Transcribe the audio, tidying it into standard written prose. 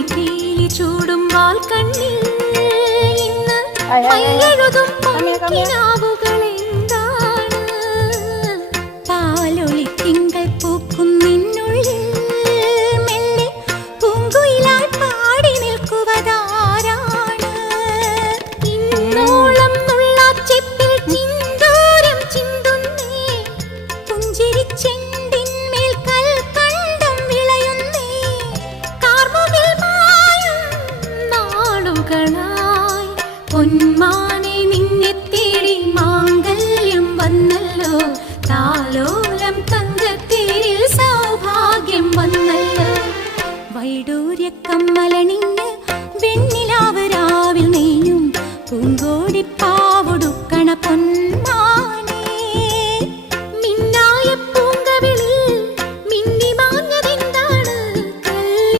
ചൂടും വാൽ കണ്ണിൽ ഇന്ന് മൈയെഴുതും പൊൻകിനാവുകൾ എന്താണ് പാലൊളി തിങ്കൾ പൂക്കും നിന്നുള്ളിൽ മെല്ലെ പൂങ്കുയിലായി പാടി നിൽക്കുവതാരാണ് ഇന്നോളം നുള്ളാച്ചെപ്പിൽ ചിന്തൂരം ചിന്തുന്നേ പുഞ്ചിരി ചെണ്ടിന്മേൽ കൽക്കണ്ടം വിളയുന്നേ കാർമുകിൽ മായും നാളുകളായി പൊന്മാനെ നിന്നെ തേടി മാംഗല്യം വന്നല്ലോ താലോലം തങ്കത്തേരിൽ സൗഭാഗ്യം വന്നല്ലോ വൈഡൂര്യ കമ്മലണിഞ്ഞ് വെണ്ണിലാവ് രാവിൽ നെയ്യും പൂങ്കോടിപ്പാ